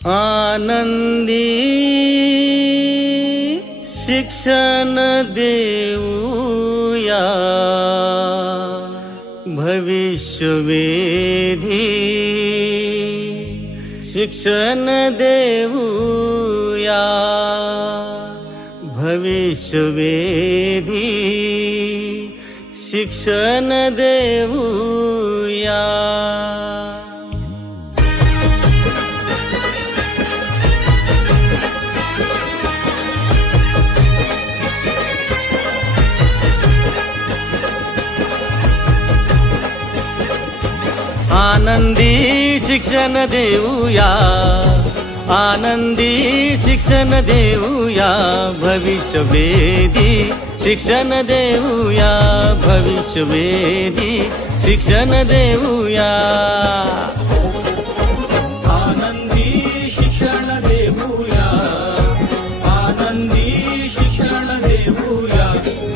आनंदी शिक्षण देऊया, भविष्यवेधी शिक्षण देऊया, भविष्यवेधी शिक्षण देऊया. आनंदी शिक्षण देऊया, आनंदी शिक्षण देऊया, भविष्यवेधी शिक्षण देऊया, भविष्यवेधी शिक्षण देऊया. आनंदी शिक्षण देऊया, आनंदी शिक्षण देऊया,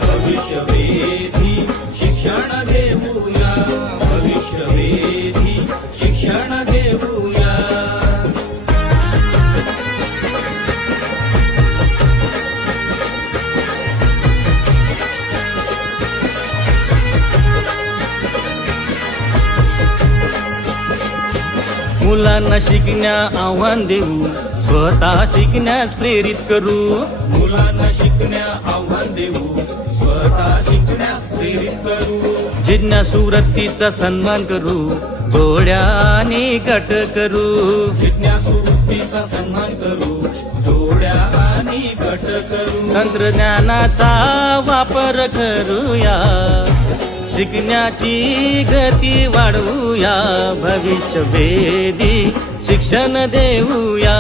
भविष्यवेधी शिक्षण देऊया, भविष्यवेधी शिक्षण देऊया. मुलांना शिकण्या आव्हान देऊ, स्वतः शिकण्यास प्रेरित करू. मुलांना शिकण्या आव्हान देऊ, स्वतः शिकण्यास प्रेरित करू. जिज्ञासू वृत्तीचा सन्मान करू, जोड्याने गट करू. जिज्ञासू वृत्तीचा सन्मान करू, जोड्या आणि गट करू. तंत्रज्ञानाचा वापर करूया, शिकण्याची गती वाढवूया, भविष्यवेधी शिक्षण देऊया,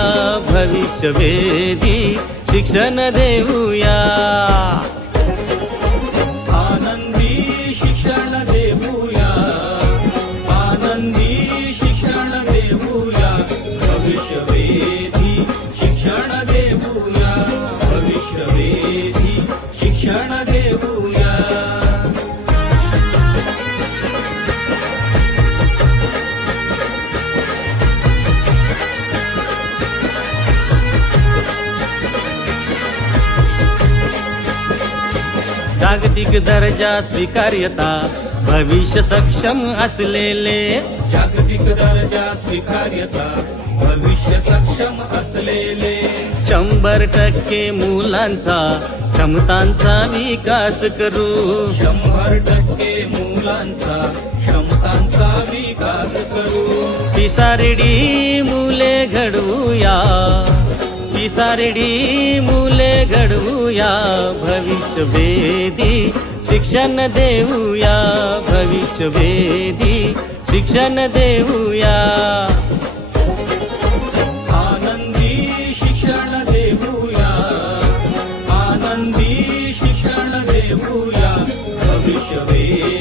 भविष्यवेधी शिक्षण देऊया. आनंदी शिक्षण देऊया, आनंदी शिक्षण देऊया, भविष्यवेधी शिक्षण देऊया, भविष्यवेधी शिक्षण देऊया. जागतिक दर्जा स्वीकार्यता, भविष्य सक्षम असलेले. जागतिक दर्जा स्वीकार्यता, भविष्य सक्षम असलेले. 100% मुलांचा क्षमतांचा विकास करू. 100% मुलांचा क्षमतांचा विकास करू. पिसारेडी मुले घडवूया, पिसारेडी मुले घडवूया, भविष्यवेधी शिक्षण देऊया, भविष्यवेधी शिक्षण देऊया. आनंदी शिक्षण देऊया, आनंदी शिक्षण देऊया, भविष्यवेधी